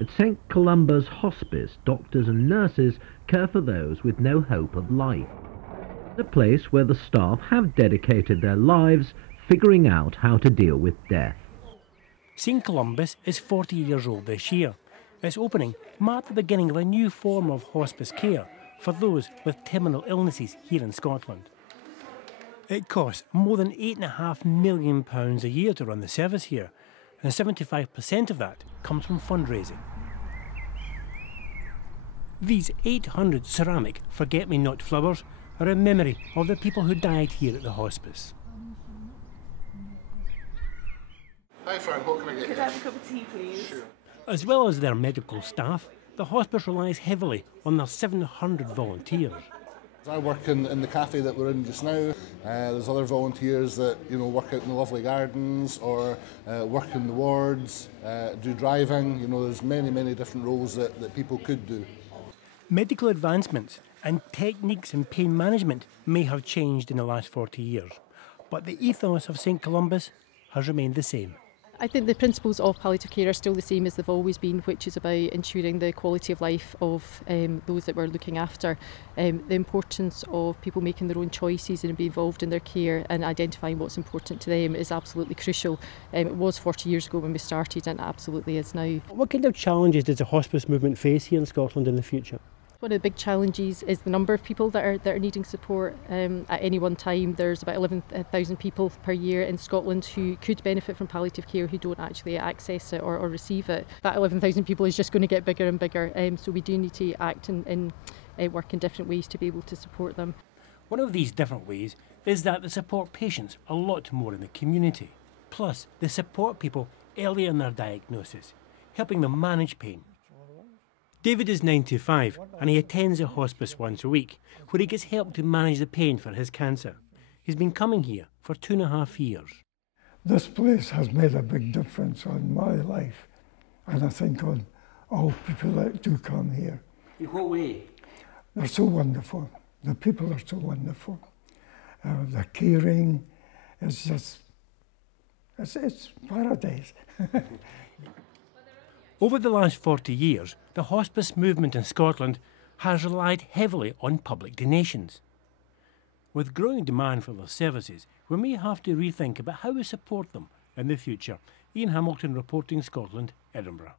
At St Columba's Hospice, doctors and nurses care for those with no hope of life. A place where the staff have dedicated their lives figuring out how to deal with death. St Columba's is 40 years old this year. Its opening marked the beginning of a new form of hospice care for those with terminal illnesses here in Scotland. It costs more than £8.5 million a year to run the service here, and 75% of that comes from fundraising. These 800 ceramic forget-me-not flowers are in memory of the people who died here at the hospice. Hi Frank, what can I get you? Could I have a cup of tea, please? Sure. As well as their medical staff, the hospice relies heavily on their 700 volunteers. I work in the cafe that we're in just now. There's other volunteers that work out in the lovely gardens or work in the wards, do driving. There's many different roles that people could do. Medical advancements and techniques in pain management may have changed in the last 40 years, but the ethos of St Columba's has remained the same. I think the principles of palliative care are still the same as they've always been, which is about ensuring the quality of life of those that we're looking after. The importance of people making their own choices and being involved in their care and identifying what's important to them is absolutely crucial. It was 40 years ago when we started and it absolutely is now. What kind of challenges does the hospice movement face here in Scotland in the future? One of the big challenges is the number of people that are needing support. At any one time, there's about 11,000 people per year in Scotland who could benefit from palliative care who don't actually access it or receive it. That 11,000 people is just going to get bigger and bigger, so we do need to act and work in different ways to be able to support them. One of these different ways is that they support patients a lot more in the community. Plus, they support people early in their diagnosis, helping them manage pain. David is 95 and he attends a hospice once a week where he gets help to manage the pain for his cancer. He's been coming here for 2.5 years. This place has made a big difference on my life and I think on all people that do come here. In what way? They're so wonderful. The people are so wonderful. The caring is just, it's paradise. Over the last 40 years, the hospice movement in Scotland has relied heavily on public donations. With growing demand for their services, we may have to rethink about how we support them in the future. Ian Hamilton reporting Scotland, Edinburgh.